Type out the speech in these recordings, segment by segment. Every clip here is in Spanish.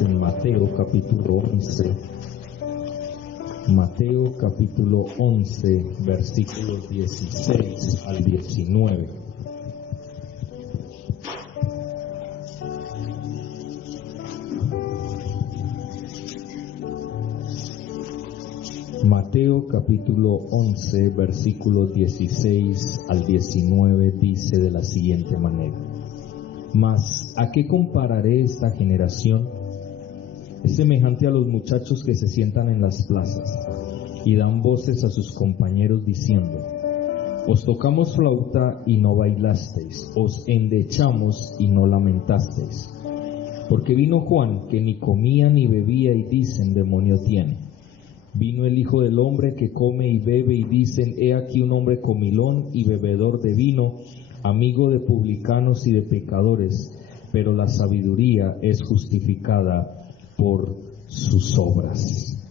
En Mateo capítulo 11, Mateo capítulo 11, versículos 16 al 19. Mateo capítulo 11, versículos 16 al 19 dice de la siguiente manera: Mas, ¿a qué compararé esta generación? Es semejante a los muchachos que se sientan en las plazas y dan voces a sus compañeros diciendo: Os tocamos flauta y no bailasteis, os endechamos y no lamentasteis. Porque vino Juan, que ni comía ni bebía, y dicen: demonio tiene. Vino el Hijo del Hombre, que come y bebe, y dicen: he aquí un hombre comilón y bebedor de vino, amigo de publicanos y de pecadores. Pero la sabiduría es justificada por sus obras.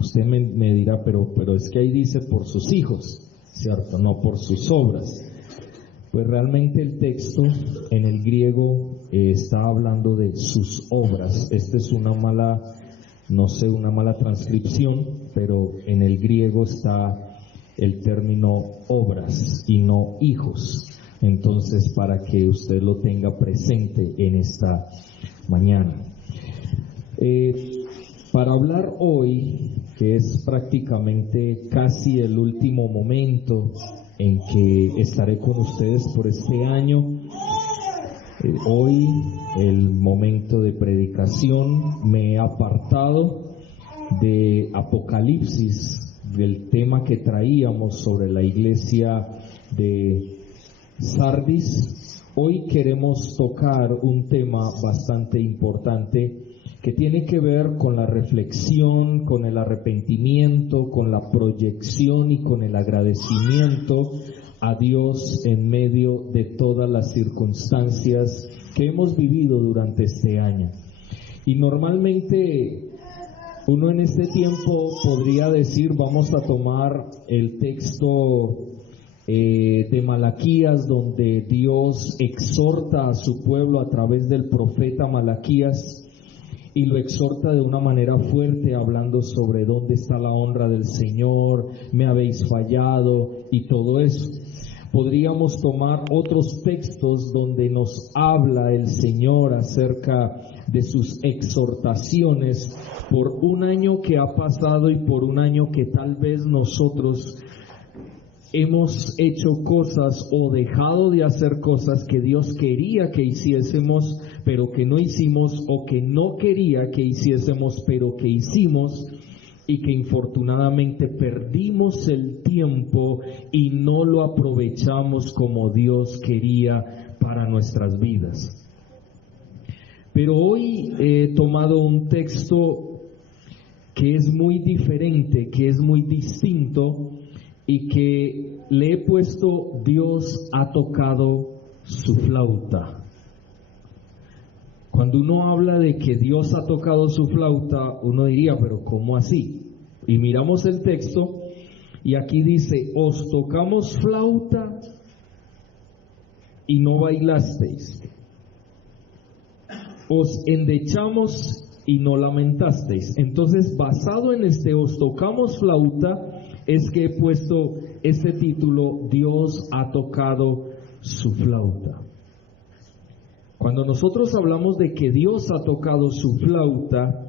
Usted me dirá, pero es que ahí dice por sus hijos, ¿cierto? No por sus obras. Pues realmente el texto en el griego está hablando de sus obras. Esta es una mala transcripción, pero en el griego está el término obras y no hijos. Entonces, para que usted lo tenga presente en esta mañana. Para hablar hoy, que es prácticamente casi el último momento en que estaré con ustedes por este año, hoy el momento de predicación, me he apartado de Apocalipsis, del tema que traíamos sobre la iglesia de Sardis. Hoy queremos tocar un tema bastante importante que tiene que ver con la reflexión, con el arrepentimiento, con la proyección y con el agradecimiento a Dios en medio de todas las circunstancias que hemos vivido durante este año. Y normalmente uno en este tiempo podría decir: vamos a tomar el texto de Malaquías, donde Dios exhorta a su pueblo a través del profeta Malaquías, y lo exhorta de una manera fuerte, hablando sobre dónde está la honra del Señor, me habéis fallado y todo eso. Podríamos tomar otros textos donde nos habla el Señor acerca de sus exhortaciones por un año que ha pasado y por un año que tal vez nosotros hemos hecho cosas o dejado de hacer cosas que Dios quería que hiciésemos, pero que no hicimos, o que no quería que hiciésemos, pero que hicimos, y que infortunadamente perdimos el tiempo y no lo aprovechamos como Dios quería para nuestras vidas. Pero hoy he tomado un texto que es muy diferente, que es muy distinto, y que le he puesto: Dios ha tocado su flauta. Cuando uno habla de que Dios ha tocado su flauta, uno diría: pero ¿cómo así? Y miramos el texto, y aquí dice: os tocamos flauta y no bailasteis, os endechamos y no lamentasteis. Entonces, basado en este os tocamos flauta, es que he puesto este título: Dios ha tocado su flauta. Cuando nosotros hablamos de que Dios ha tocado su flauta,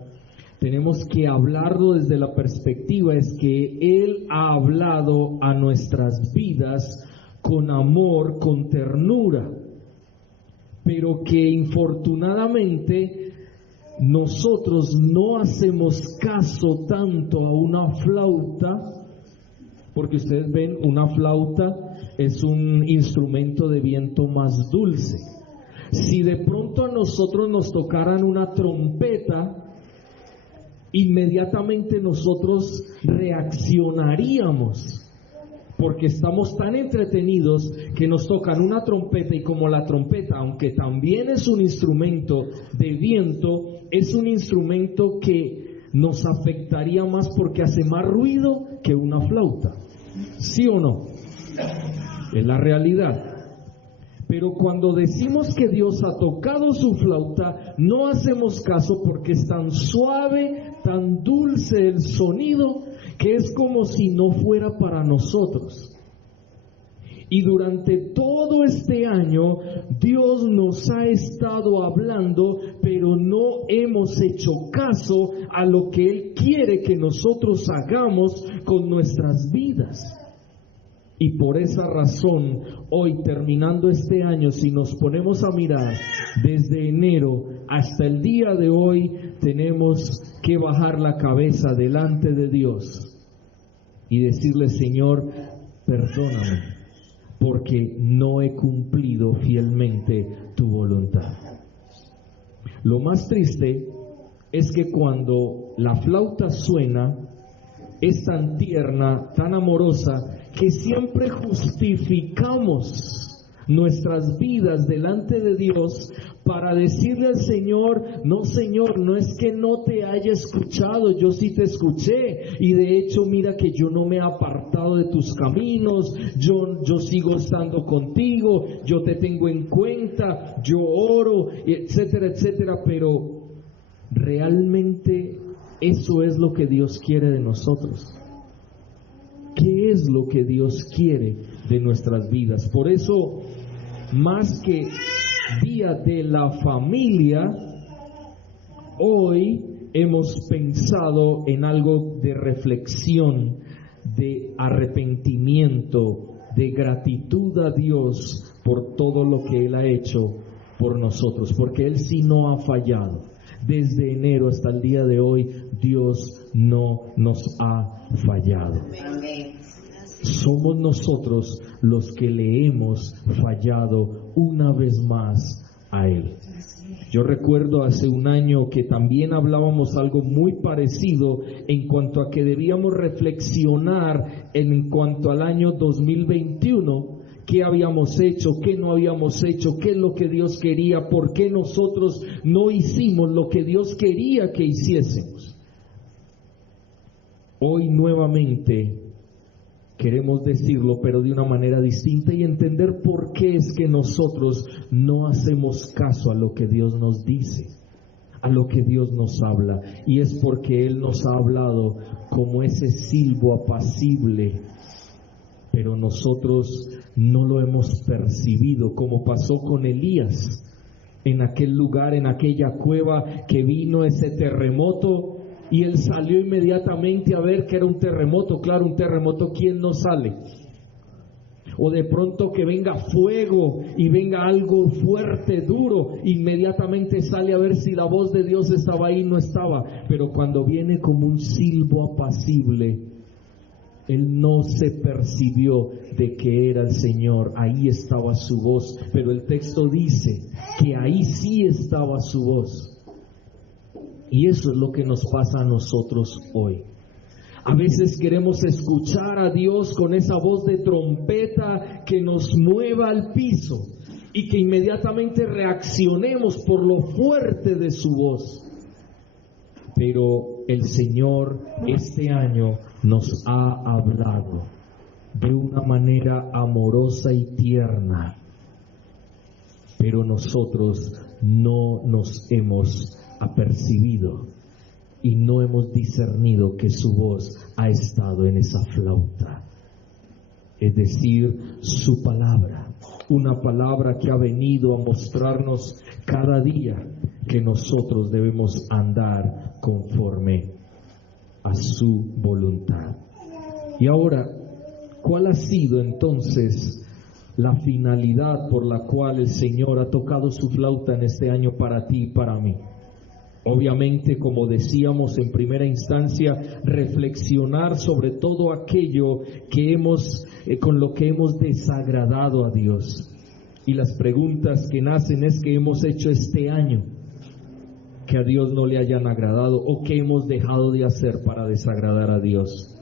tenemos que hablarlo desde la perspectiva es que Él ha hablado a nuestras vidas con amor, con ternura, pero que infortunadamente nosotros no hacemos caso tanto a una flauta. Porque ustedes ven, una flauta es un instrumento de viento más dulce. Si de pronto a nosotros nos tocaran una trompeta, inmediatamente nosotros reaccionaríamos, porque estamos tan entretenidos que nos tocan una trompeta, y como la trompeta, aunque también es un instrumento de viento, es un instrumento que nos afectaría más porque hace más ruido que una flauta. ¿Sí o no? Es la realidad. Pero cuando decimos que Dios ha tocado su flauta, no hacemos caso porque es tan suave, tan dulce el sonido, que es como si no fuera para nosotros. Y durante todo este año, Dios nos ha estado hablando, pero no hemos hecho caso a lo que Él quiere que nosotros hagamos con nuestras vidas. Y por esa razón, hoy terminando este año, si nos ponemos a mirar desde enero hasta el día de hoy, tenemos que bajar la cabeza delante de Dios y decirle: Señor, perdóname, porque no he cumplido fielmente tu voluntad. Lo más triste es que cuando la flauta suena, es tan tierna, tan amorosa, que siempre justificamos nuestras vidas delante de Dios para decirle al Señor: no, Señor, no es que no te haya escuchado, yo sí te escuché, y de hecho mira que yo no me he apartado de tus caminos, yo sigo estando contigo, yo te tengo en cuenta, yo oro, etcétera, etcétera. Pero realmente eso es lo que Dios quiere de nosotros. ¿Qué es lo que Dios quiere de nuestras vidas? Por eso, más que Día de la Familia, hoy hemos pensado en algo de reflexión, de arrepentimiento, de gratitud a Dios por todo lo que Él ha hecho por nosotros, porque Él sí no ha fallado. Desde enero hasta el día de hoy, Dios no nos ha fallado. Somos nosotros los que le hemos fallado una vez más a Él. Yo recuerdo hace un año que también hablábamos algo muy parecido en cuanto a que debíamos reflexionar en cuanto al año 2021. ¿Qué habíamos hecho? ¿Qué no habíamos hecho? ¿Qué es lo que Dios quería? ¿Por qué nosotros no hicimos lo que Dios quería que hiciésemos? Hoy nuevamente queremos decirlo, pero de una manera distinta, y entender por qué es que nosotros no hacemos caso a lo que Dios nos dice, a lo que Dios nos habla. Y es porque Él nos ha hablado como ese silbo apacible, pero nosotros no lo hemos percibido, como pasó con Elías en aquel lugar, en aquella cueva, que vino ese terremoto y él salió inmediatamente a ver que era un terremoto. Claro, un terremoto, ¿quién no sale? O de pronto que venga fuego y venga algo fuerte, duro, inmediatamente sale a ver si la voz de Dios estaba ahí. No estaba. Pero cuando viene como un silbo apacible, él no se percibió de que era el Señor. Ahí estaba su voz, pero el texto dice que ahí sí estaba su voz. Y eso es lo que nos pasa a nosotros hoy. A veces queremos escuchar a Dios con esa voz de trompeta que nos mueva al piso y que inmediatamente reaccionemos por lo fuerte de su voz. Pero el Señor este año nos ha hablado de una manera amorosa y tierna, pero nosotros no nos hemos apercibido y no hemos discernido que su voz ha estado en esa flauta, es decir, su palabra, una palabra que ha venido a mostrarnos cada día que nosotros debemos andar conforme a su voluntad. Y ahora, ¿cuál ha sido entonces la finalidad por la cual el Señor ha tocado su flauta en este año para ti y para mí? Obviamente, como decíamos en primera instancia, reflexionar sobre todo aquello que con lo que hemos desagradado a Dios. Y las preguntas que nacen es: ¿qué hemos hecho este año que a Dios no le hayan agradado, o qué hemos dejado de hacer para desagradar a Dios?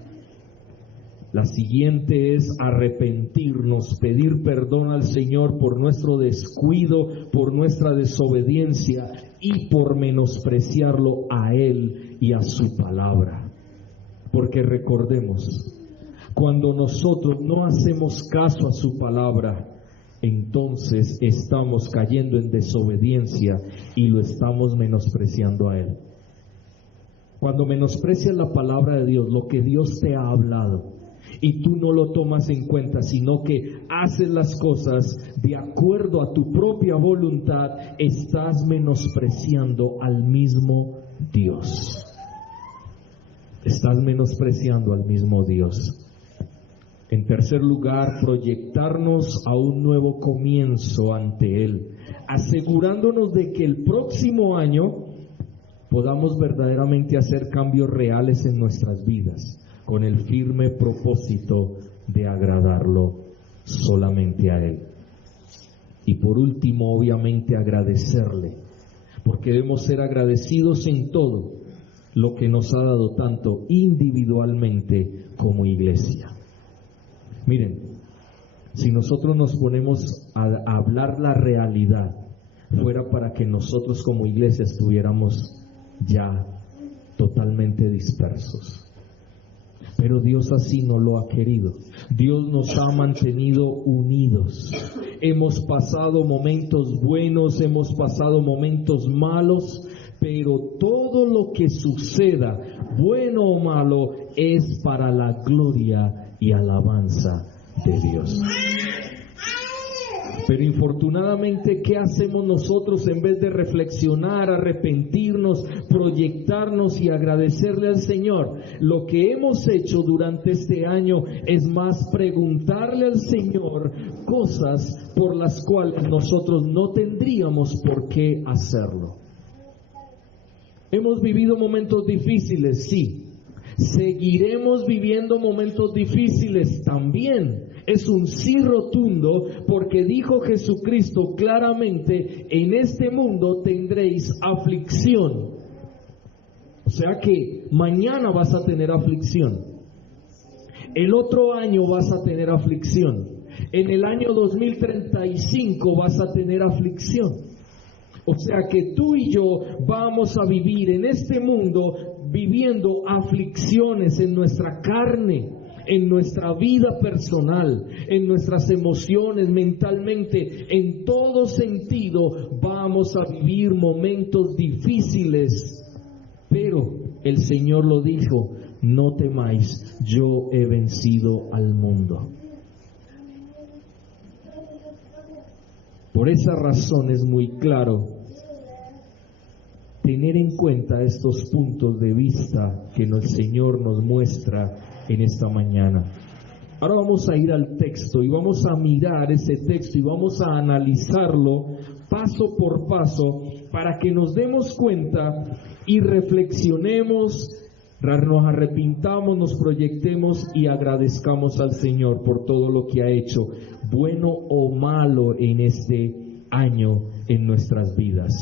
La siguiente es arrepentirnos, pedir perdón al Señor por nuestro descuido, por nuestra desobediencia y por menospreciarlo a Él y a su palabra. Porque recordemos, cuando nosotros no hacemos caso a su palabra, entonces estamos cayendo en desobediencia y lo estamos menospreciando a Él. Cuando menosprecias la palabra de Dios, lo que Dios te ha hablado, y tú no lo tomas en cuenta, sino que haces las cosas de acuerdo a tu propia voluntad, estás menospreciando al mismo Dios. Estás menospreciando al mismo Dios. En tercer lugar, proyectarnos a un nuevo comienzo ante Él, asegurándonos de que el próximo año podamos verdaderamente hacer cambios reales en nuestras vidas, con el firme propósito de agradarlo solamente a Él. Y por último, obviamente, agradecerle, porque debemos ser agradecidos en todo lo que nos ha dado, tanto individualmente como iglesia. Miren, si nosotros nos ponemos a hablar la realidad, fuera para que nosotros como iglesia estuviéramos ya totalmente dispersos. Pero Dios así no lo ha querido. Dios nos ha mantenido unidos. Hemos pasado momentos buenos, hemos pasado momentos malos, pero todo lo que suceda, bueno o malo, es para la gloria y alabanza de Dios. Pero infortunadamente, ¿qué hacemos nosotros en vez de reflexionar, arrepentirnos, proyectarnos y agradecerle al Señor? Lo que hemos hecho durante este año es más preguntarle al Señor cosas por las cuales nosotros no tendríamos por qué hacerlo. Hemos vivido momentos difíciles, sí. Seguiremos viviendo momentos difíciles también. Es un sí rotundo, porque dijo Jesucristo claramente: en este mundo tendréis aflicción. O sea que mañana vas a tener aflicción. El otro año vas a tener aflicción. En el año 2035 vas a tener aflicción. O sea que tú y yo vamos a vivir en este mundo viviendo aflicciones en nuestra carne, en nuestra vida personal, en nuestras emociones, mentalmente, en todo sentido vamos a vivir momentos difíciles. Pero el Señor lo dijo: no temáis, yo he vencido al mundo. Por esa razón es muy claro tener en cuenta estos puntos de vista que el Señor nos muestra en esta mañana. Ahora vamos a ir al texto y vamos a mirar ese texto y vamos a analizarlo paso por paso para que nos demos cuenta y reflexionemos, nos arrepintamos, nos proyectemos y agradezcamos al Señor por todo lo que ha hecho, bueno o malo, en este año en nuestras vidas.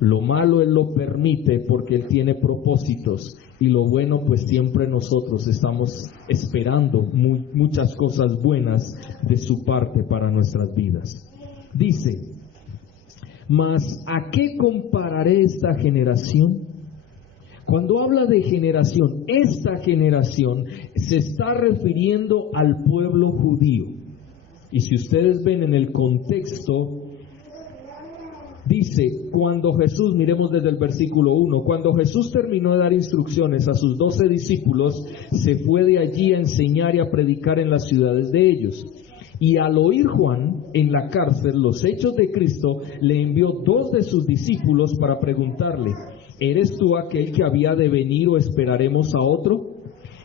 Lo malo Él lo permite porque Él tiene propósitos, y lo bueno, pues siempre nosotros estamos esperando muchas cosas buenas de su parte para nuestras vidas. Dice: mas ¿a qué compararé esta generación? Cuando habla de generación, esta generación se está refiriendo al pueblo judío. Y si ustedes ven en el contexto, dice, cuando Jesús, miremos desde el versículo 1, cuando Jesús terminó de dar instrucciones a sus 12 discípulos, se fue de allí a enseñar y a predicar en las ciudades de ellos. Y al oír Juan en la cárcel los hechos de Cristo, le envió 2 de sus discípulos para preguntarle: ¿eres tú aquel que había de venir o esperaremos a otro?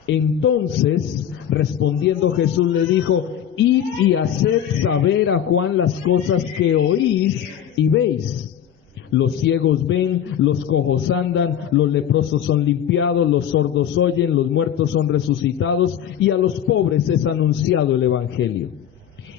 Entonces, respondiendo Jesús, le dijo: id y haced saber a Juan las cosas que oís y veis. Los ciegos ven, los cojos andan, los leprosos son limpiados, los sordos oyen, los muertos son resucitados, y a los pobres es anunciado el evangelio.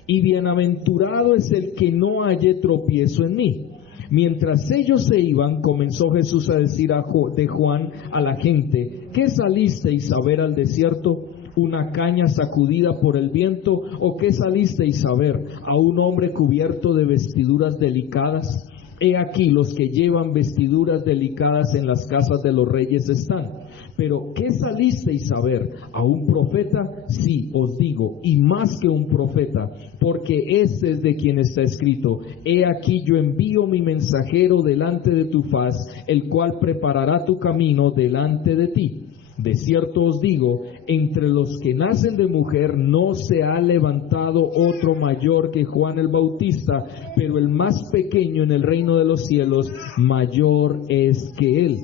Y bienaventurado es el que no halle tropiezo en mí. Mientras ellos se iban, comenzó Jesús a decir de Juan a la gente: ¿qué salisteis a ver al desierto? ¿Una caña sacudida por el viento? ¿O qué salisteis a ver? ¿A un hombre cubierto de vestiduras delicadas? He aquí los que llevan vestiduras delicadas en las casas de los reyes están. Pero ¿qué salisteis a ver? ¿A un profeta? Sí, os digo, y más que un profeta, porque este es de quien está escrito: he aquí yo envío mi mensajero delante de tu faz, el cual preparará tu camino delante de ti. De cierto os digo, entre los que nacen de mujer no se ha levantado otro mayor que Juan el Bautista, pero el más pequeño en el reino de los cielos mayor es que él.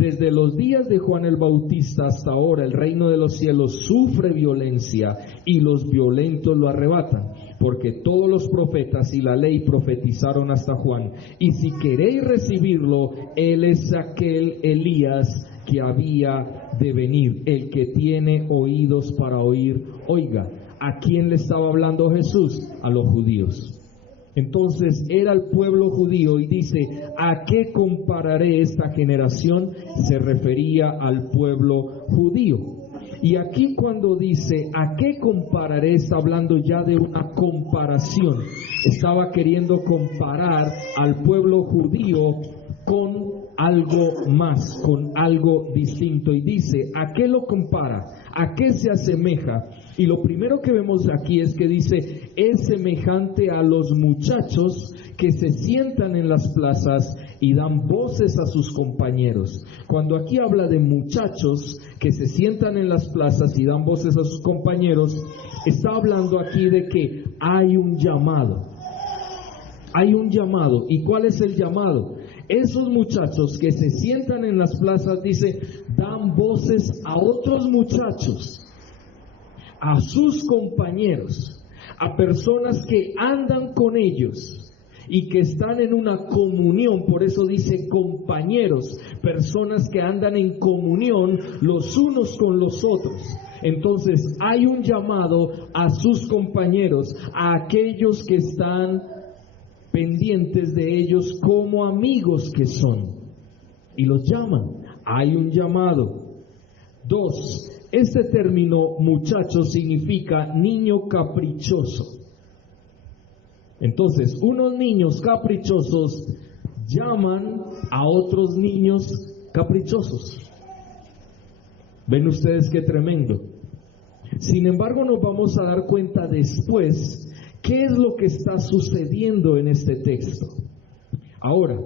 Desde los días de Juan el Bautista hasta ahora el reino de los cielos sufre violencia y los violentos lo arrebatan, porque todos los profetas y la ley profetizaron hasta Juan. Y si queréis recibirlo, él es aquel Elías que había de venir. El que tiene oídos para oír, oiga. ¿A quién le estaba hablando Jesús? A los judíos. Entonces era el pueblo judío y dice: ¿a qué compararé esta generación? Se refería al pueblo judío. Y aquí cuando dice ¿a qué compararé? Está hablando ya de una comparación. Estaba queriendo comparar al pueblo judío con algo más, con algo distinto. Y dice, ¿a qué lo compara? ¿A qué se asemeja? Y lo primero que vemos aquí es que dice, es semejante a los muchachos que se sientan en las plazas y dan voces a sus compañeros. Cuando aquí habla de muchachos que se sientan en las plazas y dan voces a sus compañeros, está hablando aquí de que hay un llamado. Hay un llamado. ¿Y cuál es el llamado? Esos muchachos que se sientan en las plazas, dice, dan voces a otros muchachos, a sus compañeros, a personas que andan con ellos y que están en una comunión. Por eso dice compañeros, personas que andan en comunión los unos con los otros. Entonces hay un llamado a sus compañeros, a aquellos que están pendientes de ellos como amigos que son, y los llaman. Hay un llamado. 2. Este término muchacho significa niño caprichoso. Entonces, unos niños caprichosos llaman a otros niños caprichosos. ¿Ven ustedes qué tremendo? Sin embargo, nos vamos a dar cuenta después qué es lo que está sucediendo en este texto. Ahora,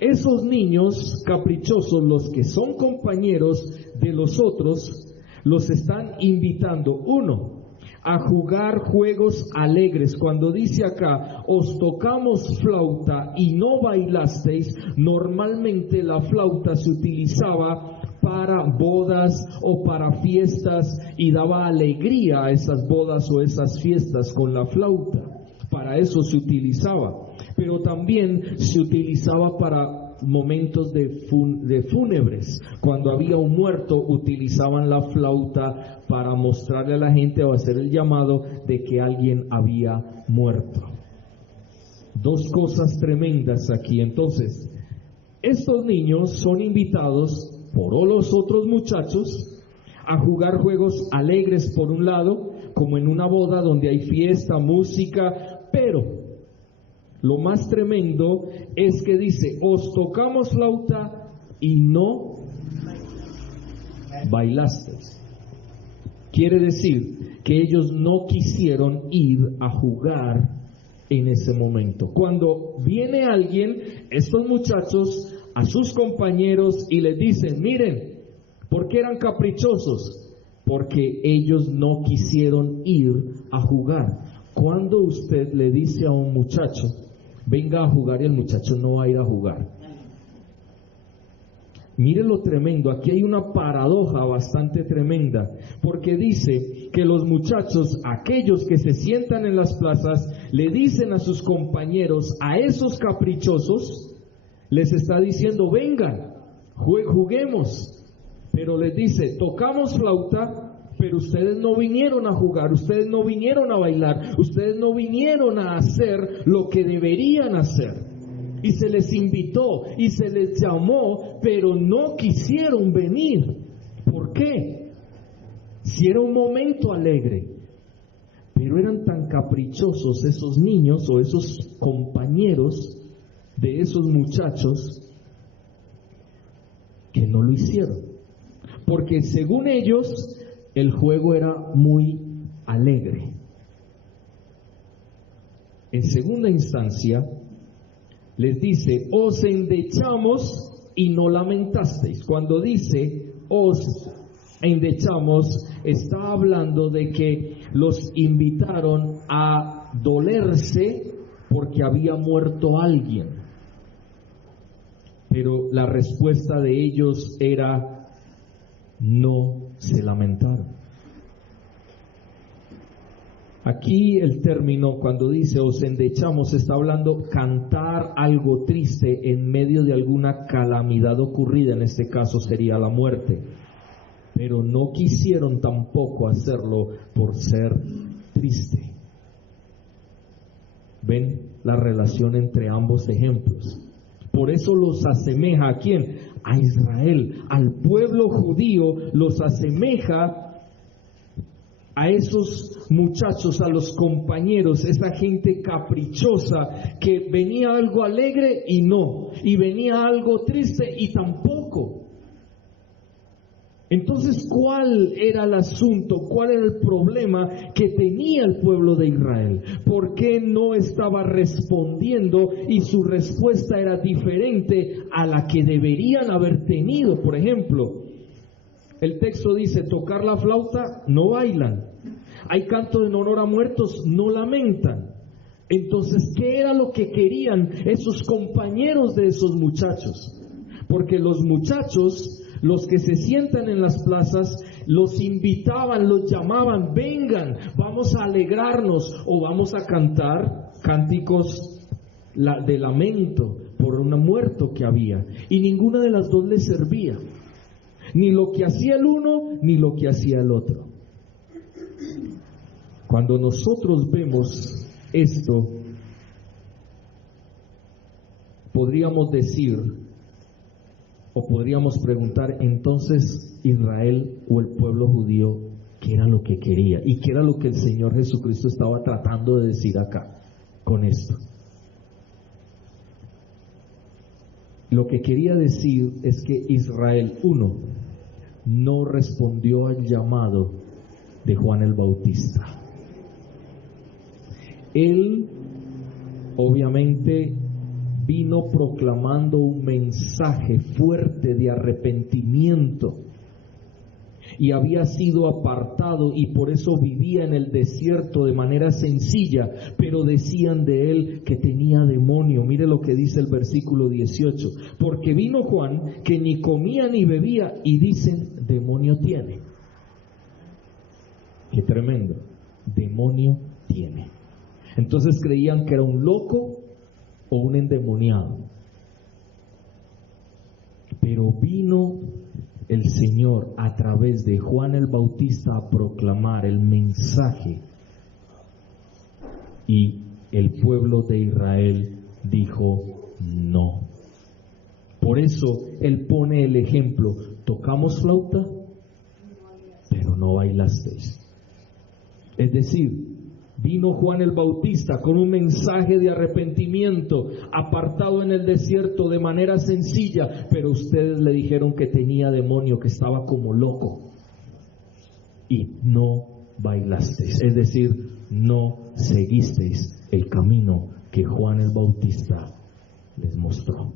esos niños caprichosos, los que son compañeros de los otros, los están invitando, 1, a jugar juegos alegres. Cuando dice acá, os tocamos flauta y no bailasteis, normalmente la flauta se utilizaba para bodas o para fiestas y daba alegría a esas bodas o esas fiestas con la flauta. Para eso se utilizaba, pero también se utilizaba para momentos de fúnebres. Cuando había un muerto, utilizaban la flauta para mostrarle a la gente o hacer el llamado de que alguien había muerto. 2 cosas tremendas aquí. Entonces, estos niños son invitados por los otros muchachos a jugar juegos alegres por un lado, como en una boda donde hay fiesta, música, pero lo más tremendo es que dice, os tocamos flauta y no bailasteis. Quiere decir que ellos no quisieron ir a jugar en ese momento. Cuando viene alguien, estos muchachos, a sus compañeros y les dicen, miren, ¿por qué eran caprichosos? Porque ellos no quisieron ir a jugar. Cuando usted le dice a un muchacho, venga a jugar, y el muchacho no va a ir a jugar. Mire lo tremendo, aquí hay una paradoja bastante tremenda, porque dice que los muchachos, aquellos que se sientan en las plazas, le dicen a sus compañeros, a esos caprichosos, les está diciendo, vengan, juguemos. Pero les dice, tocamos flauta, pero ustedes no vinieron a jugar, ustedes no vinieron a bailar, ustedes no vinieron a hacer lo que deberían hacer. Y se les invitó y se les llamó, pero no quisieron venir. ¿Por qué? Si era un momento alegre, pero eran tan caprichosos esos niños o esos compañeros de esos muchachos que no lo hicieron, porque según ellos el juego era muy alegre. En segunda instancia les dice: os endechamos y no lamentasteis. Cuando dice os endechamos, está hablando de que los invitaron a dolerse porque había muerto alguien. Pero la respuesta de ellos era: no se lamentaron. Aquí el término, cuando dice os endechamos, está hablando cantar algo triste en medio de alguna calamidad ocurrida, en este caso sería la muerte. Pero no quisieron tampoco hacerlo por ser triste. ¿Ven la relación entre ambos ejemplos? Por eso los asemeja ¿a quién? A Israel, al pueblo judío, los asemeja a esos muchachos, a los compañeros, esa gente caprichosa que venía algo alegre y no, y venía algo triste y tampoco. Entonces, ¿cuál era el asunto? ¿Cuál era el problema que tenía el pueblo de Israel? ¿Por qué no estaba respondiendo y su respuesta era diferente a la que deberían haber tenido? Por ejemplo, el texto dice: tocar la flauta, no bailan. Hay canto en honor a muertos, no lamentan. Entonces, ¿qué era lo que querían esos compañeros de esos muchachos? Porque los muchachos, los que se sientan en las plazas, los invitaban, los llamaban: vengan, vamos a alegrarnos o vamos a cantar cánticos de lamento por un muerto que había. Y ninguna de las dos les servía, ni lo que hacía el uno ni lo que hacía el otro. Cuando nosotros vemos esto, podríamos decir, o podríamos preguntar: entonces Israel o el pueblo judío, ¿qué era lo que quería? ¿Y qué era lo que el Señor Jesucristo estaba tratando de decir acá con esto? Lo que quería decir es que Israel, uno, no respondió al llamado de Juan el Bautista. Él, obviamente, vino proclamando un mensaje fuerte de arrepentimiento y había sido apartado, y por eso vivía en el desierto de manera sencilla, pero decían de él que tenía demonio. Mire lo que dice el versículo 18: porque vino Juan, que ni comía ni bebía, y dicen: demonio tiene. Qué tremendo, demonio tiene. Entonces creían que era un loco o un endemoniado. Pero vino el Señor a través de Juan el Bautista a proclamar el mensaje, y el pueblo de Israel dijo no. Por eso Él pone el ejemplo: tocamos flauta, pero no bailasteis. Es decir, vino Juan el Bautista con un mensaje de arrepentimiento, apartado en el desierto de manera sencilla, pero ustedes le dijeron que tenía demonio, que estaba como loco, y no bailasteis. Es decir, no seguisteis el camino que Juan el Bautista les mostró.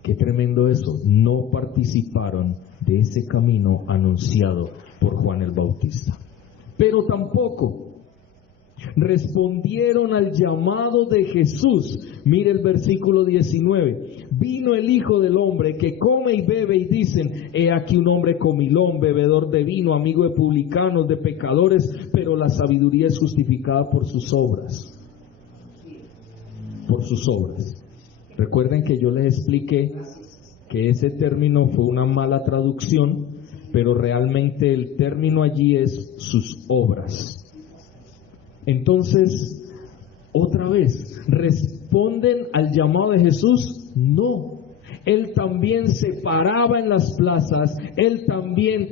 Qué tremendo eso. No participaron de ese camino anunciado por Juan el Bautista. Pero tampoco respondieron al llamado de Jesús. Mire el versículo 19: vino el Hijo del Hombre, que come y bebe, y dicen: he aquí un hombre comilón, bebedor de vino, amigo de publicanos, de pecadores, pero la sabiduría es justificada por sus obras. Por sus obras. Recuerden que yo les expliqué que ese término fue una mala traducción, pero realmente el término allí es sus obras. Entonces, otra vez, ¿responden al llamado de Jesús? No. Él también se paraba en las plazas, él también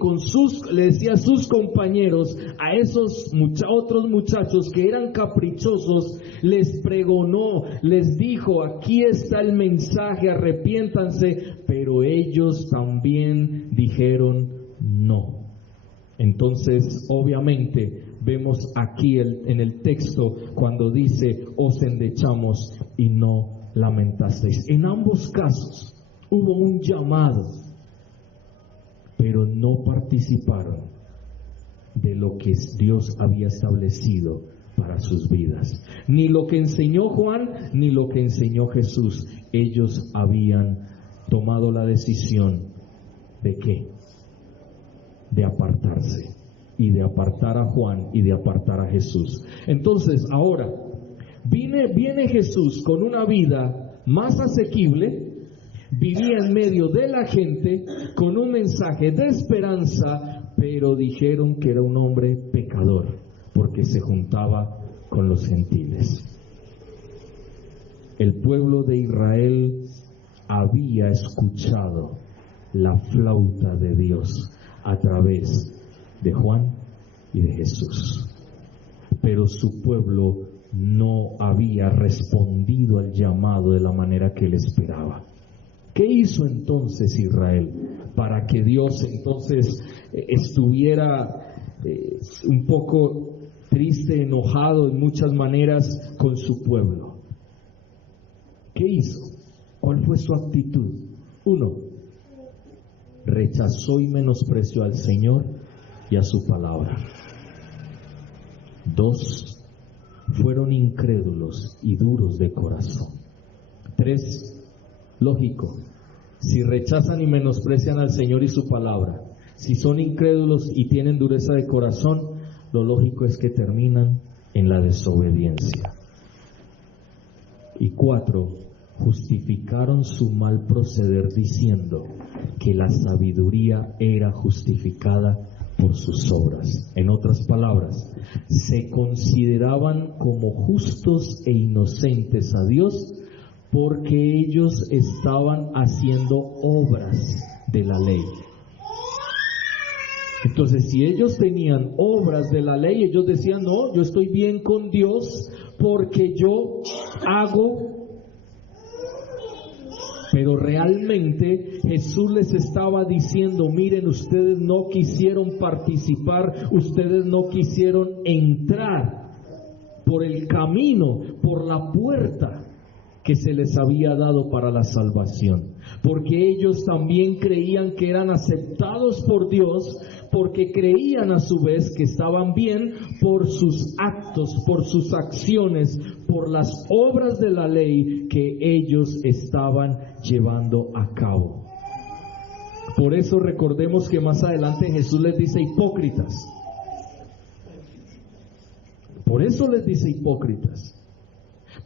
le decía a sus compañeros, a esos otros muchachos que eran caprichosos, les pregonó, les dijo, aquí está el mensaje, arrepiéntanse, pero ellos también dijeron no. Entonces, obviamente, vemos aquí en el texto cuando dice, os endechamos y no lamentasteis. En ambos casos hubo un llamado, pero no participaron de lo que Dios había establecido para sus vidas. Ni lo que enseñó Juan, ni lo que enseñó Jesús. Ellos habían tomado la decisión ¿de qué? De apartarse, y de apartar a Juan y de apartar a Jesús. Entonces, ahora, viene Jesús con una vida más asequible, vivía en medio de la gente con un mensaje de esperanza, pero dijeron que era un hombre pecador porque se juntaba con los gentiles. El pueblo de Israel había escuchado la flauta de Dios a través de Juan y de Jesús, pero su pueblo no había respondido al llamado de la manera que él esperaba. ¿Qué hizo entonces Israel para que Dios entonces estuviera un poco triste, enojado en muchas maneras con su pueblo? ¿Qué hizo? ¿Cuál fue su actitud? 1, rechazó y menospreció al Señor y a su palabra. 2, fueron incrédulos y duros de corazón. 3, lógico, si rechazan y menosprecian al Señor y su palabra, si son incrédulos y tienen dureza de corazón, lo lógico es que terminan en la desobediencia. Y 4, justificaron su mal proceder diciendo que la sabiduría era justificada por sus obras. En otras palabras, se consideraban como justos e inocentes a Dios porque ellos estaban haciendo obras de la ley. Entonces, si ellos tenían obras de la ley, ellos decían, no, yo estoy bien con Dios porque yo hago. Pero realmente Jesús les estaba diciendo, miren, ustedes no quisieron participar, ustedes no quisieron entrar por el camino, por la puerta que se les había dado para la salvación, porque ellos también creían que eran aceptados por Dios, porque creían a su vez que estaban bien por sus actos, por sus acciones, por las obras de la ley que ellos estaban llevando a cabo. Por eso recordemos que más adelante Jesús les dice hipócritas. Por eso les dice hipócritas.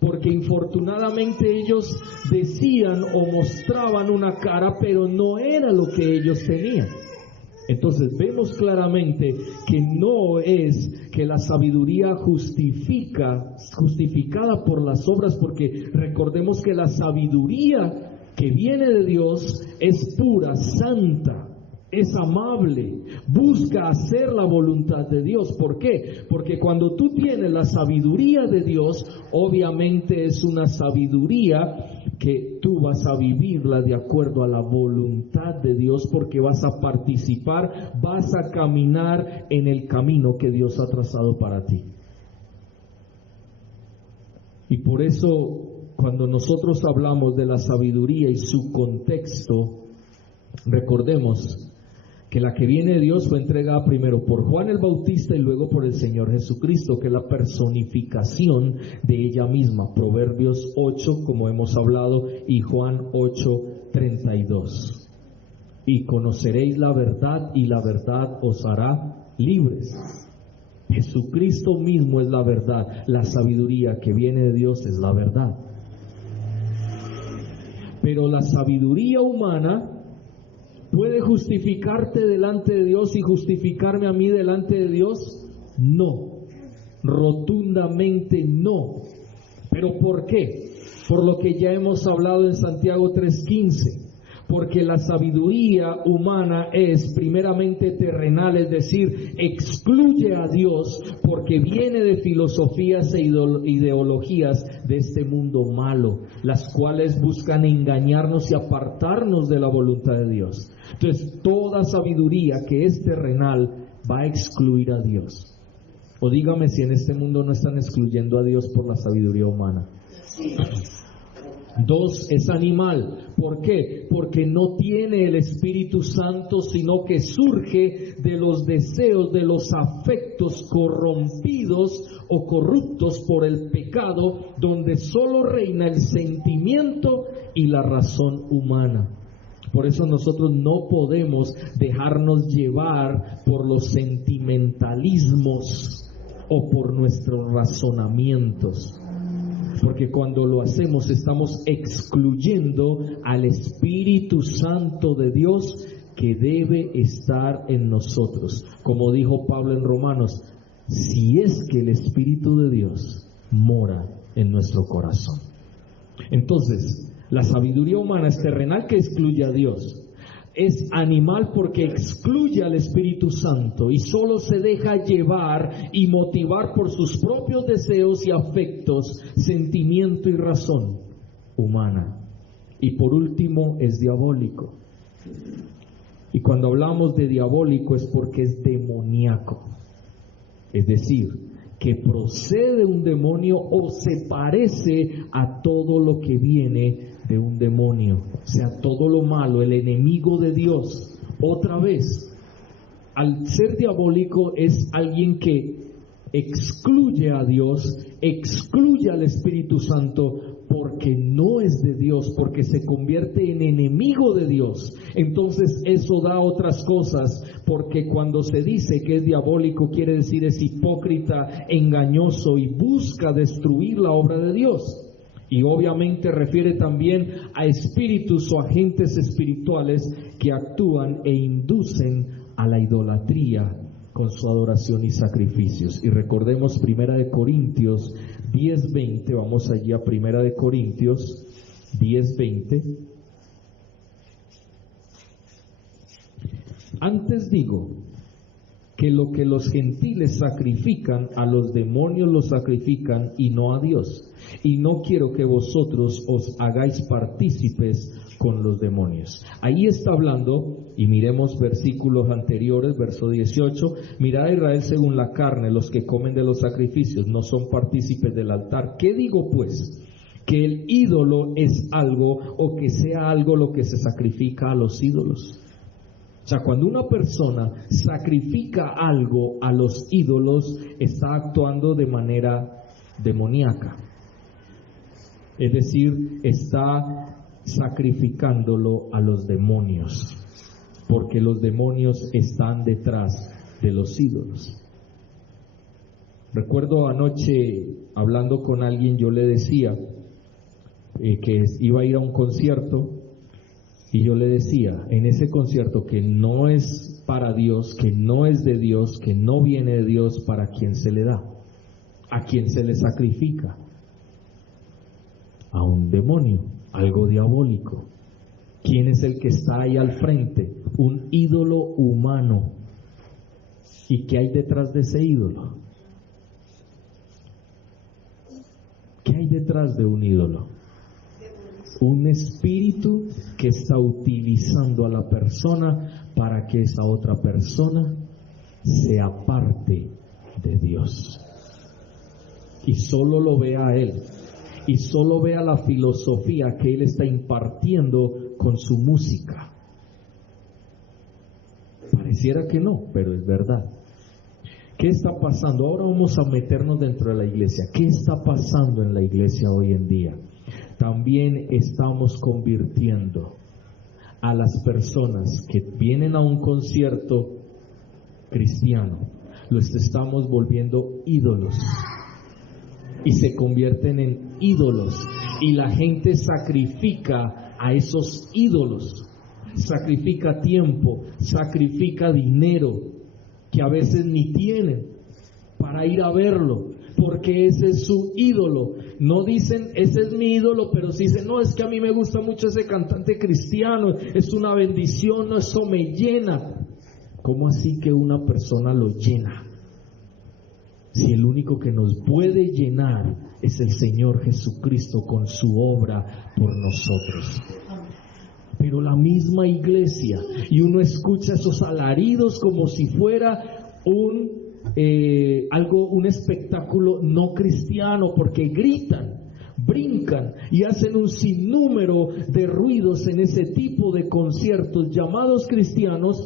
Porque infortunadamente ellos decían o mostraban una cara, pero no era lo que ellos tenían. Entonces vemos claramente que no es que la sabiduría justificada por las obras, porque recordemos que la sabiduría que viene de Dios es pura, santa, es amable, busca hacer la voluntad de Dios. ¿Por qué? Porque cuando tú tienes la sabiduría de Dios, obviamente es una sabiduría que tú vas a vivirla de acuerdo a la voluntad de Dios, porque vas a participar, vas a caminar en el camino que Dios ha trazado para ti. Y por eso, cuando nosotros hablamos de la sabiduría y su contexto, recordemos que la que viene de Dios fue entregada primero por Juan el Bautista y luego por el Señor Jesucristo, que es la personificación de ella misma. Proverbios 8, como hemos hablado, y Juan 8:32. Y conoceréis la verdad, y la verdad os hará libres. Jesucristo mismo es la verdad. La sabiduría que viene de Dios es la verdad. Pero la sabiduría humana ¿puede justificarte delante de Dios y justificarme a mí delante de Dios? No, rotundamente no. ¿Pero por qué? Por lo que ya hemos hablado en Santiago 3:15. Porque la sabiduría humana es primeramente terrenal, es decir, excluye a Dios porque viene de filosofías e ideologías de este mundo malo, las cuales buscan engañarnos y apartarnos de la voluntad de Dios. Entonces, toda sabiduría que es terrenal va a excluir a Dios. O dígame si en este mundo no están excluyendo a Dios por la sabiduría humana. Sí. 2, es animal. ¿Por qué? Porque no tiene el Espíritu Santo, sino que surge de los deseos, de los afectos corrompidos o corruptos por el pecado, donde solo reina el sentimiento y la razón humana. Por eso nosotros no podemos dejarnos llevar por los sentimentalismos o por nuestros razonamientos. Porque cuando lo hacemos estamos excluyendo al Espíritu Santo de Dios que debe estar en nosotros. Como dijo Pablo en Romanos, si es que el Espíritu de Dios mora en nuestro corazón. Entonces, la sabiduría humana es terrenal, que excluye a Dios. Es animal porque excluye al Espíritu Santo y solo se deja llevar y motivar por sus propios deseos y afectos, sentimiento y razón humana. Y por último, es diabólico. Y cuando hablamos de diabólico es porque es demoníaco. Es decir, que procede de un demonio o se parece a todo lo que viene de un demonio, o sea, todo lo malo, el enemigo de Dios. Otra vez, al ser diabólico es alguien que excluye a Dios, excluye al Espíritu Santo, porque no es de Dios, porque se convierte en enemigo de Dios. Entonces eso da otras cosas, porque cuando se dice que es diabólico, quiere decir es hipócrita, engañoso y busca destruir la obra de Dios. Y obviamente refiere también a espíritus o agentes espirituales que actúan e inducen a la idolatría con su adoración y sacrificios. Y recordemos 1 Corintios 10:20, vamos allí a 1 Corintios 10:20. Antes digo que lo que los gentiles sacrifican, a los demonios los sacrifican y no a Dios. Y no quiero que vosotros os hagáis partícipes con los demonios. Ahí está hablando, y miremos versículos anteriores, verso 18, mirad a Israel según la carne, los que comen de los sacrificios no son partícipes del altar. ¿Qué digo pues? Que el ídolo es algo, o que sea algo lo que se sacrifica a los ídolos. O sea, cuando una persona sacrifica algo a los ídolos, está actuando de manera demoníaca. Es decir, está sacrificándolo a los demonios, porque los demonios están detrás de los ídolos. Recuerdo anoche, hablando con alguien, yo le decía que iba a ir a un concierto, y yo le decía, en ese concierto que no es para Dios, que no es de Dios, que no viene de Dios, ¿para quién se le da? ¿A quién se le sacrifica? A un demonio, algo diabólico. ¿Quién es el que está ahí al frente? Un ídolo humano. ¿Y qué hay detrás de ese ídolo? ¿Qué hay detrás de un ídolo? Un espíritu que está utilizando a la persona para que esa otra persona se aparte de Dios y solo lo vea a él, y solo vea la filosofía que él está impartiendo con su música. Pareciera que no, pero es verdad. ¿Qué está pasando? Ahora vamos a meternos dentro de la iglesia. ¿Qué está pasando en la iglesia hoy en día? También estamos convirtiendo a las personas que vienen a un concierto cristiano, los estamos volviendo ídolos, y se convierten en ídolos, y la gente sacrifica a esos ídolos, sacrifica tiempo, sacrifica dinero que a veces ni tienen para ir a verlo, porque ese es su ídolo. No dicen, ese es mi ídolo, pero sí dicen, no, es que a mí me gusta mucho ese cantante cristiano, es una bendición, no, eso me llena. ¿Cómo así que una persona lo llena? Si el único que nos puede llenar es el Señor Jesucristo con su obra por nosotros. Pero la misma iglesia, y uno escucha esos alaridos como si fuera un espectáculo no cristiano, porque gritan, brincan y hacen un sinnúmero de ruidos en ese tipo de conciertos llamados cristianos.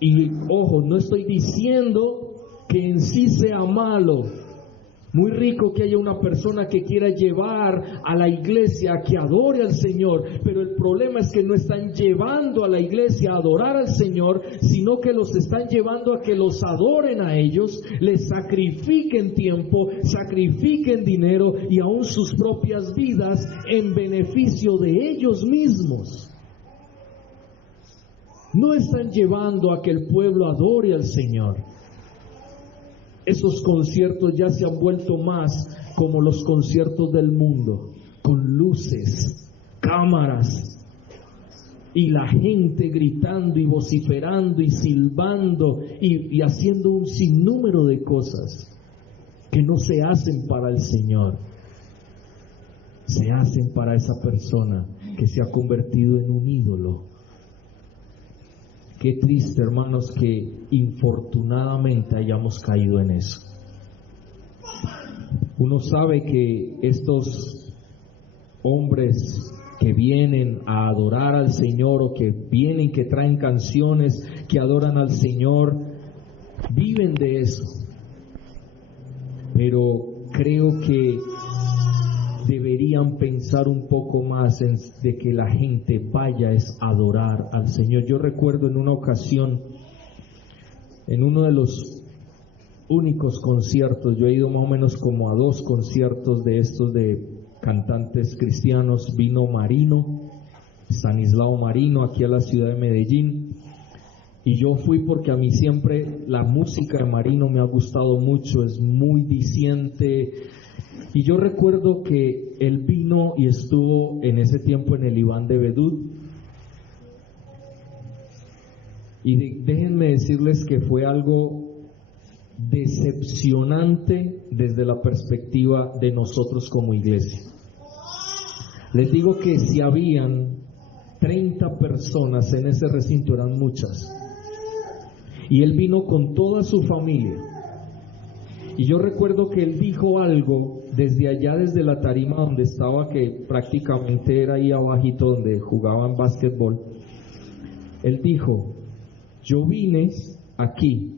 Y ojo, no estoy diciendo que en sí sea malo. Muy rico que haya una persona que quiera llevar a la iglesia a que adore al Señor, pero el problema es que no están llevando a la iglesia a adorar al Señor, sino que los están llevando a que los adoren a ellos, les sacrifiquen tiempo, sacrifiquen dinero y aún sus propias vidas en beneficio de ellos mismos. No están llevando a que el pueblo adore al Señor. Esos conciertos ya se han vuelto más como los conciertos del mundo, con luces, cámaras, y la gente gritando y vociferando y silbando y haciendo un sinnúmero de cosas que no se hacen para el Señor, se hacen para esa persona que se ha convertido en un ídolo. Qué triste, hermanos, que infortunadamente hayamos caído en eso. Uno sabe que estos hombres que vienen a adorar al Señor, o que vienen, que traen canciones, que adoran al Señor, viven de eso. Pero creo que deberían pensar un poco más de que la gente vaya a adorar al Señor. Yo recuerdo en una ocasión, en uno de los únicos conciertos, yo he ido más o menos como a 2 conciertos de estos de cantantes cristianos, vino Marino, Stanislao Marino, aquí a la ciudad de Medellín, y yo fui porque a mí siempre la música de Marino me ha gustado mucho, es muy diciente. Y yo recuerdo que él vino y estuvo en ese tiempo en el Iván de Bedut. Y déjenme decirles que fue algo decepcionante desde la perspectiva de nosotros como iglesia. Les digo que si habían 30 personas en ese recinto, eran muchas. Y él vino con toda su familia. Y yo recuerdo que él dijo algo desde allá, desde la tarima donde estaba, que prácticamente era ahí abajito donde jugaban básquetbol. Él dijo, yo vine aquí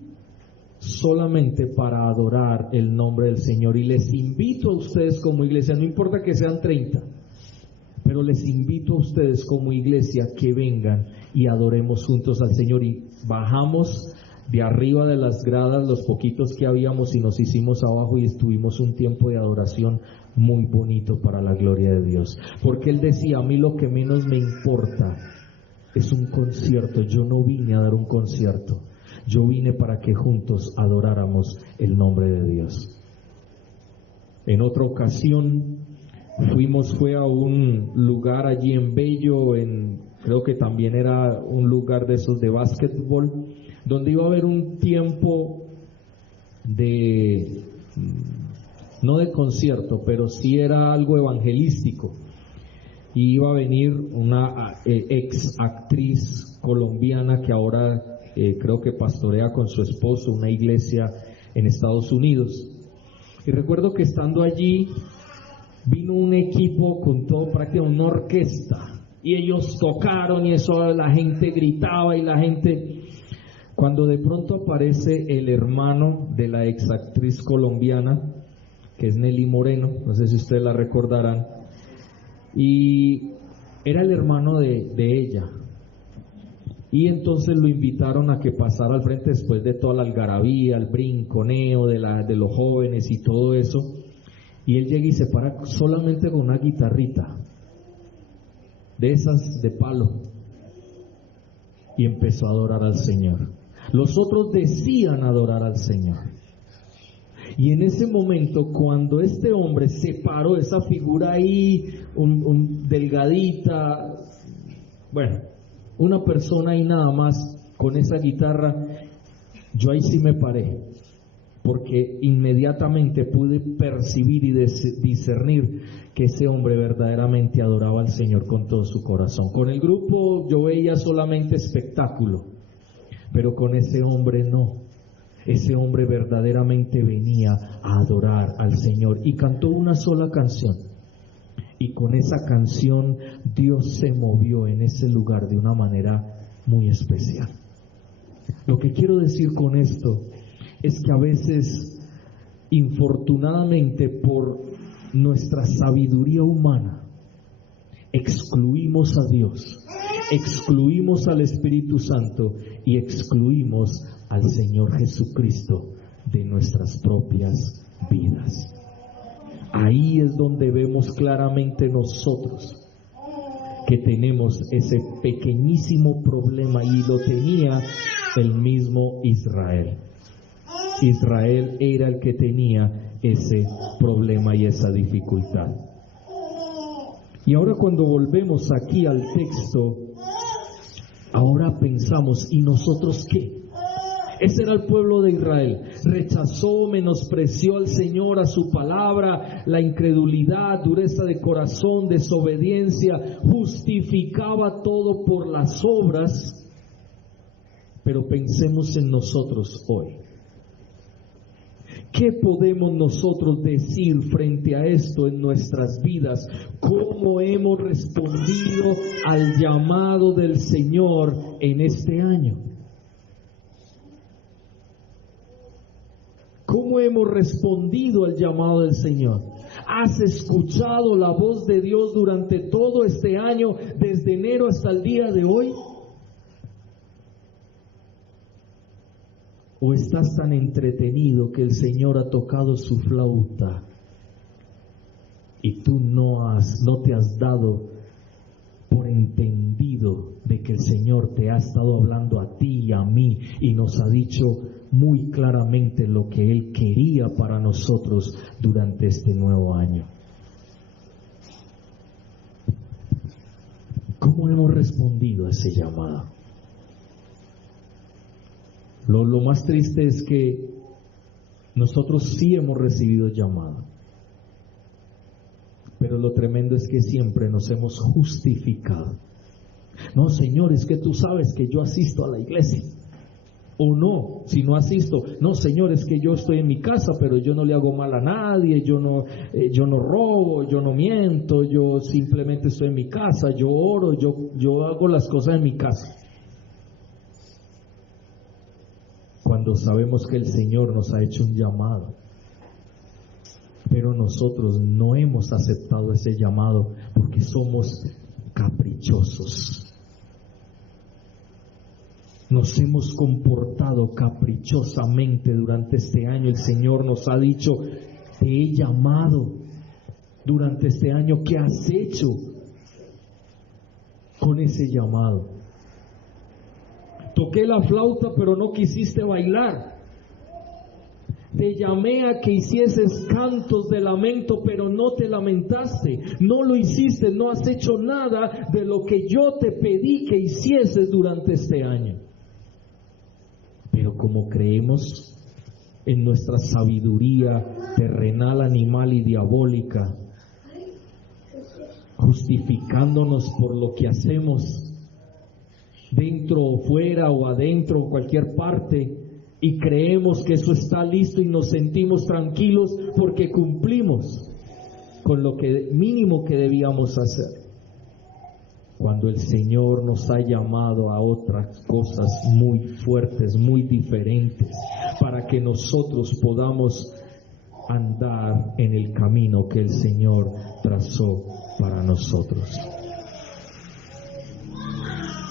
solamente para adorar el nombre del Señor, y les invito a ustedes como iglesia, no importa que sean 30, pero les invito a ustedes como iglesia que vengan y adoremos juntos al Señor. Y bajamos de arriba de las gradas los poquitos que habíamos y nos hicimos abajo y estuvimos un tiempo de adoración muy bonito para la gloria de Dios. Porque él decía, a mí lo que menos me importa es un concierto. Yo no vine a dar un concierto, yo vine para que juntos adoráramos el nombre de Dios. En otra ocasión fue a un lugar allí en Bello, creo que también era un lugar de esos de básquetbol, donde iba a haber un tiempo no de concierto, pero sí era algo evangelístico. Y iba a venir una ex actriz colombiana que ahora creo que pastorea con su esposo una iglesia en Estados Unidos. Y recuerdo que estando allí vino un equipo con todo, prácticamente una orquesta, y ellos tocaron y eso, la gente gritaba y la gente... Cuando de pronto aparece el hermano de la ex actriz colombiana, que es Nelly Moreno, no sé si ustedes la recordarán, y era el hermano de ella. Y entonces lo invitaron a que pasara al frente después de toda la algarabía, el brinconeo de los jóvenes y todo eso. Y él llega y se para solamente con una guitarrita, de esas de palo, y empezó a adorar al Señor. Los otros decían adorar al Señor. Y en ese momento, cuando este hombre se paró, esa figura ahí, delgadita, bueno, una persona ahí nada más con esa guitarra, yo ahí sí me paré, porque inmediatamente pude percibir y discernir que ese hombre verdaderamente adoraba al Señor con todo su corazón. Con el grupo yo veía solamente espectáculo, pero con ese hombre no. Ese hombre verdaderamente venía a adorar al Señor y cantó una sola canción. Y con esa canción Dios se movió en ese lugar de una manera muy especial. Lo que quiero decir con esto es que a veces, infortunadamente, por nuestra sabiduría humana, excluimos a Dios, excluimos al Espíritu Santo y excluimos al Señor Jesucristo de nuestras propias vidas. Ahí es donde vemos claramente nosotros que tenemos ese pequeñísimo problema, y lo tenía el mismo Israel. Israel era el que tenía ese problema y esa dificultad. Y ahora cuando volvemos aquí al texto, ahora pensamos, ¿y nosotros qué? Ese era el pueblo de Israel. Rechazó, menospreció al Señor, a su palabra, la incredulidad, dureza de corazón, desobediencia, justificaba todo por las obras. Pero pensemos en nosotros hoy. ¿Qué podemos nosotros decir frente a esto en nuestras vidas? ¿Cómo hemos respondido al llamado del Señor en este año? ¿Cómo hemos respondido al llamado del Señor? ¿Has escuchado la voz de Dios durante todo este año, desde enero hasta el día de hoy? ¿O estás tan entretenido que el Señor ha tocado su flauta y tú no te has dado por entendido de que el Señor te ha estado hablando a ti y a mí y nos ha dicho muy claramente lo que Él quería para nosotros durante este nuevo año? ¿Cómo hemos respondido a ese llamado? Lo más triste es que nosotros sí hemos recibido llamado, pero lo tremendo es que siempre nos hemos justificado. No, Señor, es que tú sabes que yo asisto a la iglesia. O no, si no asisto, no, Señor, es que yo estoy en mi casa, pero yo no le hago mal a nadie, yo no robo, yo no miento, yo simplemente estoy en mi casa, yo oro, yo hago las cosas en mi casa. Cuando sabemos que el Señor nos ha hecho un llamado, pero nosotros no hemos aceptado ese llamado porque somos caprichosos. Nos hemos comportado caprichosamente durante este año. El Señor nos ha dicho, te he llamado durante este año. ¿Qué has hecho con ese llamado? Toqué la flauta, pero no quisiste bailar. Te llamé a que hicieses cantos de lamento, pero no te lamentaste. No lo hiciste, no has hecho nada de lo que yo te pedí que hicieses durante este año. Pero como creemos en nuestra sabiduría terrenal, animal y diabólica, justificándonos por lo que hacemos, dentro o fuera o adentro o cualquier parte, y creemos que eso está listo y nos sentimos tranquilos porque cumplimos con lo que mínimo que debíamos hacer, cuando el Señor nos ha llamado a otras cosas muy fuertes, muy diferentes, para que nosotros podamos andar en el camino que el Señor trazó para nosotros.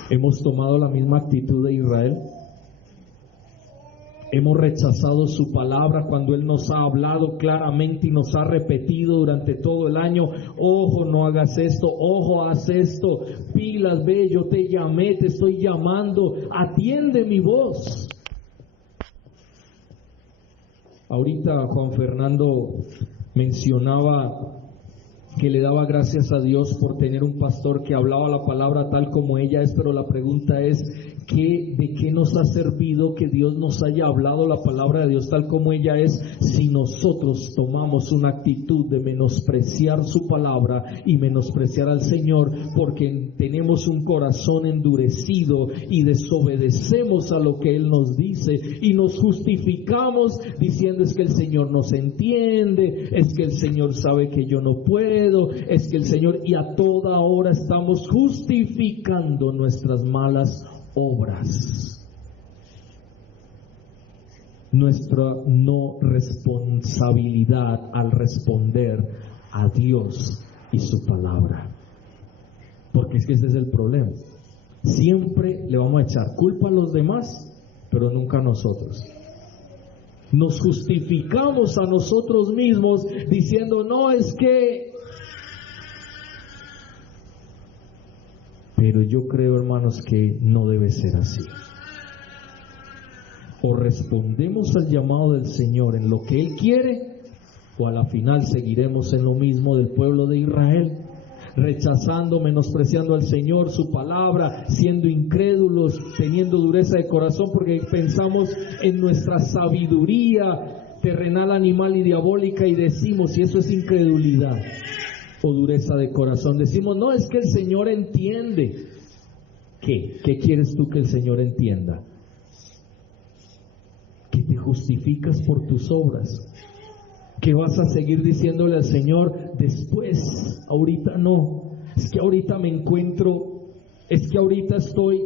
¿Hemos tomado la misma actitud de Israel? ¿Hemos rechazado su palabra cuando Él nos ha hablado claramente y nos ha repetido durante todo el año? Ojo, no hagas esto, ojo, haz esto, pilas, ve, yo te llamé, te estoy llamando, atiende mi voz. Ahorita Juan Fernando mencionaba que le daba gracias a Dios por tener un pastor que hablaba la palabra tal como ella es, pero la pregunta es, ¿de qué nos ha servido que Dios nos haya hablado la palabra de Dios tal como ella es, si nosotros tomamos una actitud de menospreciar su palabra y menospreciar al Señor, porque tenemos un corazón endurecido y desobedecemos a lo que Él nos dice y nos justificamos diciendo es que el Señor nos entiende, es que el Señor sabe que yo no puedo, es que el Señor, y a toda hora estamos justificando nuestras malas obras, nuestra no responsabilidad al responder a Dios y su palabra, porque es que ese es el problema. Siempre le vamos a echar culpa a los demás, pero nunca a nosotros. Nos justificamos a nosotros mismos diciendo no, es que... Pero yo creo, hermanos, que no debe ser así. O respondemos al llamado del Señor en lo que Él quiere, o a la final seguiremos en lo mismo del pueblo de Israel, rechazando, menospreciando al Señor, su palabra, siendo incrédulos, teniendo dureza de corazón, porque pensamos en nuestra sabiduría terrenal, animal y diabólica, y decimos, y eso es incredulidad o dureza de corazón, decimos, no, es que el Señor entiende. ¿Qué quieres tú que el Señor entienda? Que te justificas por tus obras, que vas a seguir diciéndole al Señor después, ahorita no, es que ahorita me encuentro, es que ahorita estoy.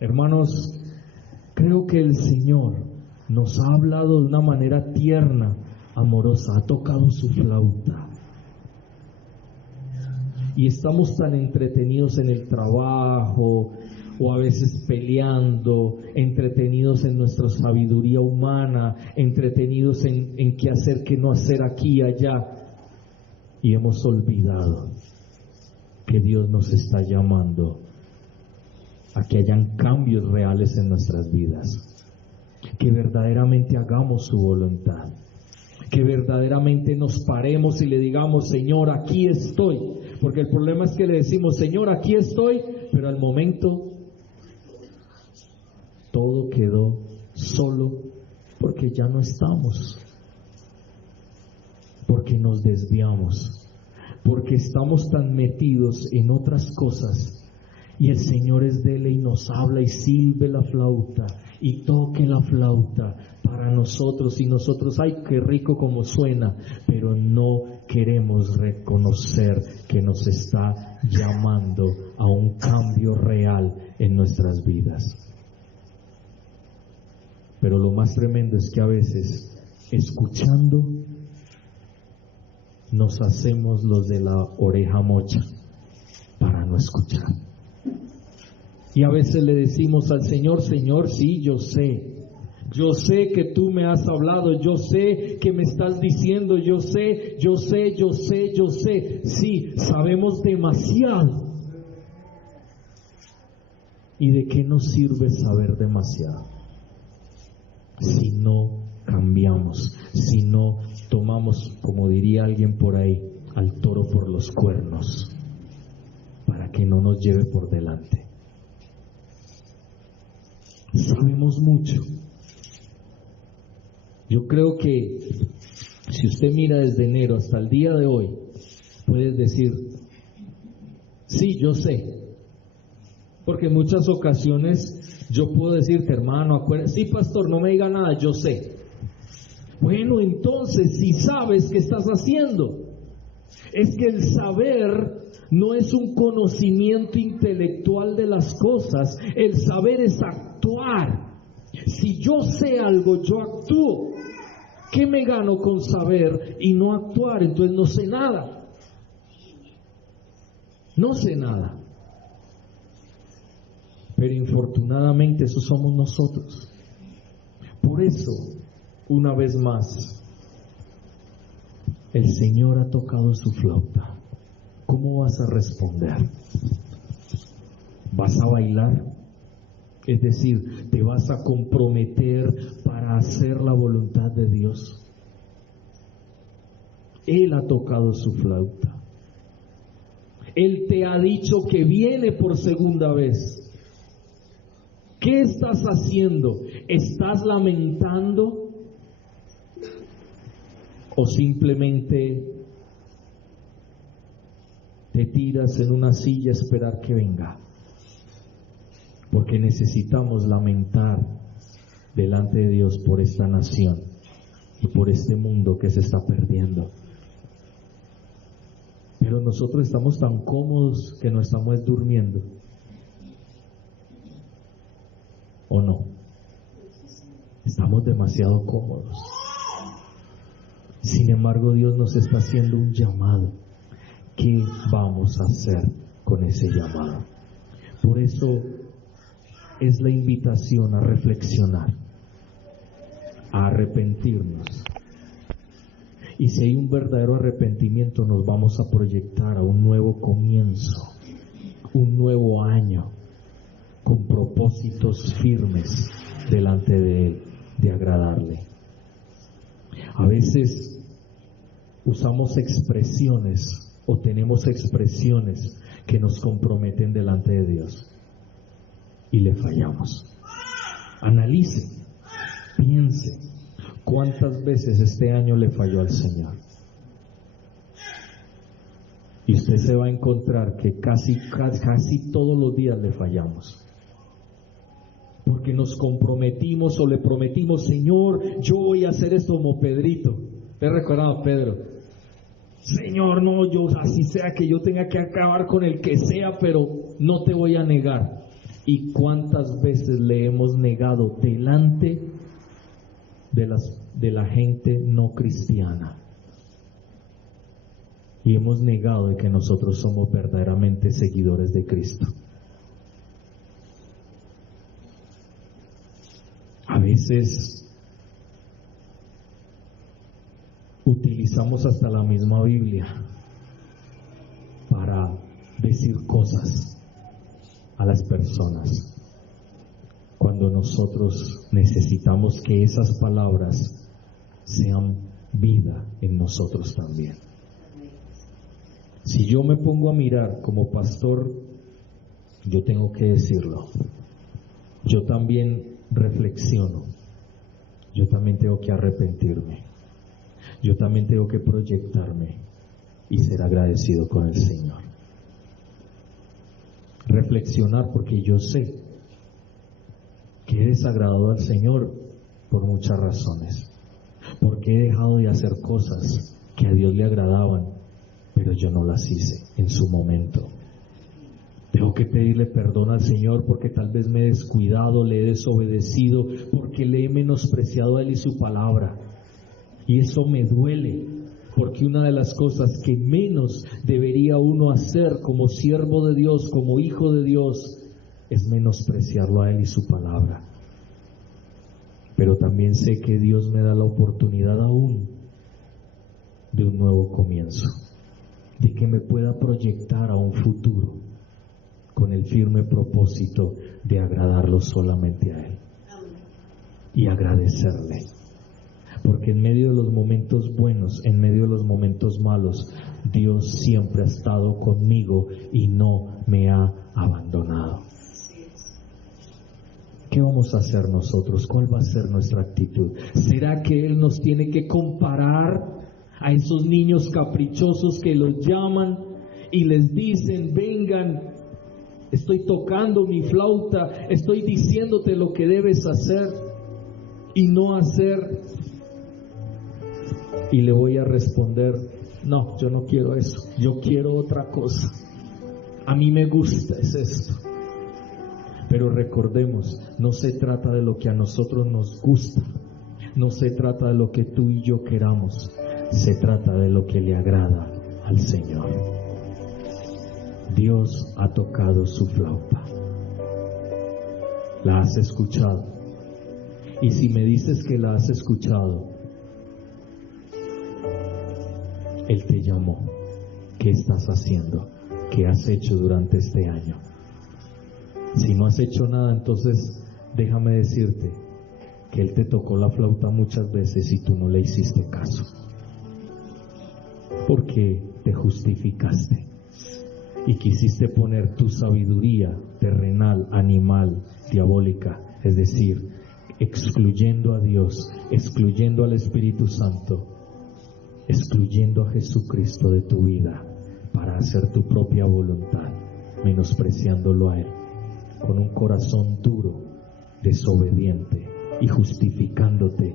Hermanos, creo que el Señor nos ha hablado de una manera tierna, amorosa, ha tocado su flauta. Y estamos tan entretenidos en el trabajo, o a veces peleando, entretenidos en nuestra sabiduría humana, entretenidos en qué hacer, qué no hacer aquí y allá, y hemos olvidado que Dios nos está llamando a que hayan cambios reales en nuestras vidas, que verdaderamente hagamos su voluntad, que verdaderamente nos paremos y le digamos, Señor, aquí estoy. Porque el problema es que le decimos, Señor, aquí estoy, pero al momento todo quedó solo, porque ya no estamos, porque nos desviamos, porque estamos tan metidos en otras cosas, y el Señor es dele y nos habla y silbe la flauta y toque la flauta para nosotros, y nosotros, ay, qué rico como suena, pero no queremos reconocer que nos está llamando a un cambio real en nuestras vidas. Pero lo más tremendo es que a veces, escuchando, nos hacemos los de la oreja mocha para no escuchar. Y a veces le decimos al Señor, Señor, sí, yo sé que tú me has hablado, yo sé que me estás diciendo, yo sé. Sí, sabemos demasiado. ¿Y de qué nos sirve saber demasiado? Si no cambiamos, si no tomamos, como diría alguien por ahí, al toro por los cuernos, para que no nos lleve por delante. Sabemos mucho. Yo creo que si usted mira desde enero hasta el día de hoy, puedes decir, sí, yo sé. Porque en muchas ocasiones yo puedo decirte, hermano, acuérdate, sí, pastor, no me diga nada, yo sé. Bueno, entonces, si sabes, ¿qué estás haciendo? Es que el saber no es un conocimiento intelectual de las cosas, el saber es actuar. Si yo sé algo, yo actúo. ¿Qué me gano con saber y no actuar? Entonces no sé nada. No sé nada. Pero infortunadamente eso somos nosotros. Por eso, una vez más, el Señor ha tocado su flauta. ¿Cómo vas a responder? ¿Vas a bailar? Es decir, te vas a comprometer para hacer la voluntad de Dios. Él ha tocado su flauta. Él te ha dicho que viene por segunda vez. ¿Qué estás haciendo? ¿Estás lamentando? ¿O simplemente te tiras en una silla a esperar que venga? Porque necesitamos lamentar delante de Dios por esta nación y por este mundo que se está perdiendo. Pero nosotros estamos tan cómodos que no estamos durmiendo. ¿O no? Estamos demasiado cómodos. Sin embargo, Dios nos está haciendo un llamado. ¿Qué vamos a hacer con ese llamado? Por eso es la invitación a reflexionar, a arrepentirnos. Y si hay un verdadero arrepentimiento, nos vamos a proyectar a un nuevo comienzo, un nuevo año, con propósitos firmes delante de Él, de agradarle. A veces usamos expresiones o tenemos expresiones que nos comprometen delante de Dios y le fallamos. Analice, piense, ¿cuántas veces este año le falló al Señor? Y usted se va a encontrar que casi todos los días le fallamos. Porque nos comprometimos o le prometimos, Señor, yo voy a hacer esto como Pedrito. ¿Te recuerdas a Pedro? Señor, no, yo así sea que yo tenga que acabar con el que sea, pero no te voy a negar. ¿Y cuántas veces le hemos negado delante de la gente no cristiana? Y hemos negado de que nosotros somos verdaderamente seguidores de Cristo. A veces utilizamos hasta la misma Biblia para decir cosas a las personas, cuando nosotros necesitamos que esas palabras sean vida en nosotros también. Si yo me pongo a mirar como pastor, yo tengo que decirlo. Yo también reflexiono. Yo también tengo que arrepentirme. Yo también tengo que proyectarme y ser agradecido con el Señor. Reflexionar, porque yo sé que he desagradado al Señor por muchas razones. Porque he dejado de hacer cosas que a Dios le agradaban, pero yo no las hice en su momento. Tengo que pedirle perdón al Señor porque tal vez me he descuidado, le he desobedecido, porque le he menospreciado a Él y su palabra. Y eso me duele, porque una de las cosas que menos debería uno hacer como siervo de Dios, como hijo de Dios, es menospreciarlo a Él y su palabra. Pero también sé que Dios me da la oportunidad aún de un nuevo comienzo, de que me pueda proyectar a un futuro con el firme propósito de agradarlo solamente a Él y agradecerle. Porque en medio de los momentos buenos, en medio de los momentos malos, Dios siempre ha estado conmigo y no me ha abandonado. ¿Qué vamos a hacer nosotros? ¿Cuál va a ser nuestra actitud? ¿Será que Él nos tiene que comparar a esos niños caprichosos que los llaman y les dicen, vengan, estoy tocando mi flauta, estoy diciéndote lo que debes hacer y no hacer? Y le voy a responder, no, yo no quiero eso, yo quiero otra cosa. A mí me gusta, es esto. Pero recordemos, no se trata de lo que a nosotros nos gusta, no se trata de lo que tú y yo queramos, se trata de lo que le agrada al Señor. Dios ha tocado su flauta. ¿La has escuchado? Y si me dices que la has escuchado, Él te llamó. ¿Qué estás haciendo? ¿Qué has hecho durante este año? Si no has hecho nada, entonces déjame decirte que Él te tocó la flauta muchas veces y tú no le hiciste caso, porque te justificaste y quisiste poner tu sabiduría terrenal, animal, diabólica, es decir, excluyendo a Dios, excluyendo al Espíritu Santo, excluyendo a Jesucristo de tu vida para hacer tu propia voluntad, menospreciándolo a Él, con un corazón duro, desobediente y justificándote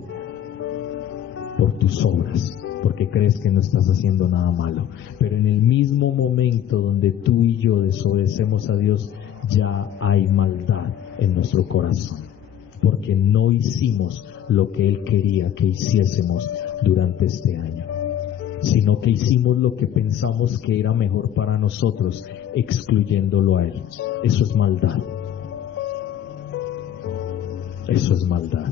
por tus obras, porque crees que no estás haciendo nada malo. Pero en el mismo momento donde tú y yo desobedecemos a Dios, ya hay maldad en nuestro corazón, porque no hicimos lo que Él quería que hiciésemos durante este año, sino que hicimos lo que pensamos que era mejor para nosotros, excluyéndolo a Él. Eso es maldad. Eso es maldad.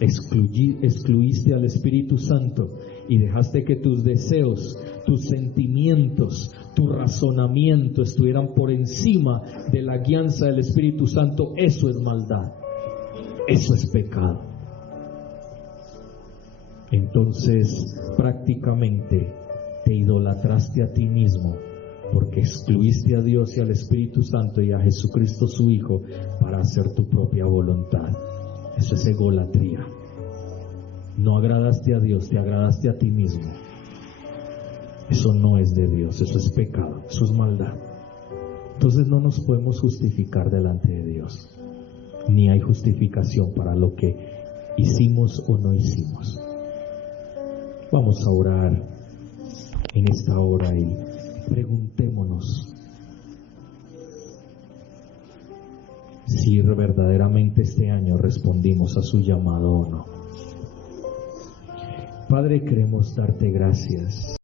Excluiste al Espíritu Santo y dejaste que tus deseos, tus sentimientos, tu razonamiento estuvieran por encima de la guianza del Espíritu Santo. Eso es maldad. Eso es pecado. Entonces, prácticamente te idolatraste a ti mismo, porque excluiste a Dios y al Espíritu Santo y a Jesucristo su Hijo para hacer tu propia voluntad. Eso es egolatría. No agradaste a Dios, te agradaste a ti mismo. Eso no es de Dios, eso es pecado, eso es maldad. Entonces no nos podemos justificar delante de Dios, ni hay justificación para lo que hicimos o no hicimos. Vamos a orar en esta hora y preguntémonos si verdaderamente este año respondimos a su llamado o no. Padre, queremos darte gracias